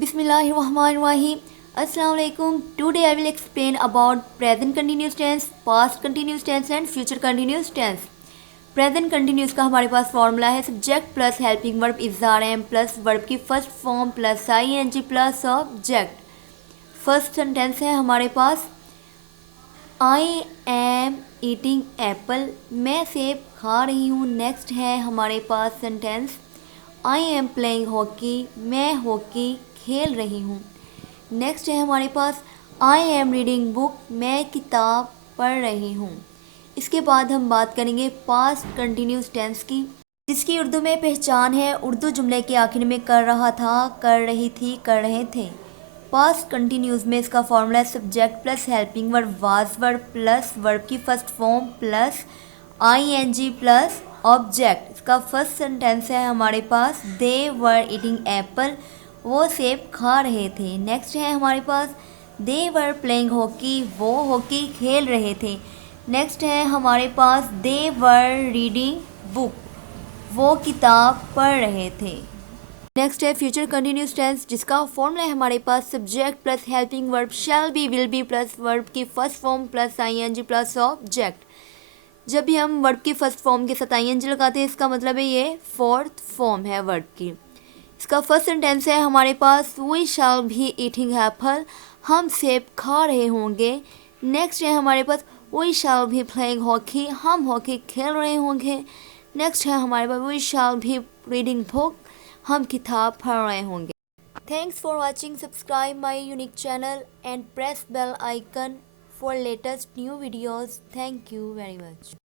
Bismillahirrahmanirrahim. Assalamu alaikum. Today I will explain about present continuous tense, past continuous tense and future continuous tense. Present continuous का हमारे पास formula है subject plus helping verb is are am plus verb की first form plus I N G plus object. First sentence है हमारे पास I am eating apple, मैं सेब खा रही हूँ। नेक्स्ट है हमारे पास sentence I am playing hockey, मैं हॉकी खेल रही हूँ। नेक्स्ट है हमारे पास आई एम रीडिंग बुक, मैं किताब पढ़ रही हूँ। इसके बाद हम बात करेंगे पास्ट कंटिन्यूस टेंस की, जिसकी उर्दू में पहचान है उर्दू जुमले के आखिर में कर रहा था, कर रही थी, कर रहे थे। पास्ट कंटिन्यूस में इसका फॉर्मूला है subject plus helping verb was verb plus verb की first form plus I N G plus object. इसका फर्स्ट सेंटेंस है हमारे पास दे वर ईटिंग एप्पल, वो सेब खा रहे थे। नेक्स्ट है हमारे पास दे वर प्लेइंग हॉकी, वो हॉकी खेल रहे थे। नेक्स्ट है हमारे पास दे वर रीडिंग बुक, वो किताब पढ़ रहे थे। नेक्स्ट है फ्यूचर कंटिन्यूस टेंस, जिसका फॉर्मूला है हमारे पास subject plus helping verb shall be will be plus verb की first form plus I N G plus object. जब भी हम वर्ब की फर्स्ट फॉर्म के साथ आई एन जी लगाते हैं, इसका मतलब है ये फोर्थ फॉर्म है वर्ब की। इसका फर्स्ट सेंटेंस है हमारे पास we shall be eating apple, हम सेब खा रहे होंगे। नेक्स्ट है हमारे पास we shall be playing hockey, हम हॉकी खेल रहे होंगे। नेक्स्ट है हमारे पास we shall be reading book, हम किताब पढ़ रहे होंगे। Thanks for watching, subscribe my unique channel and press bell icon for latest new videos. Thank you very much.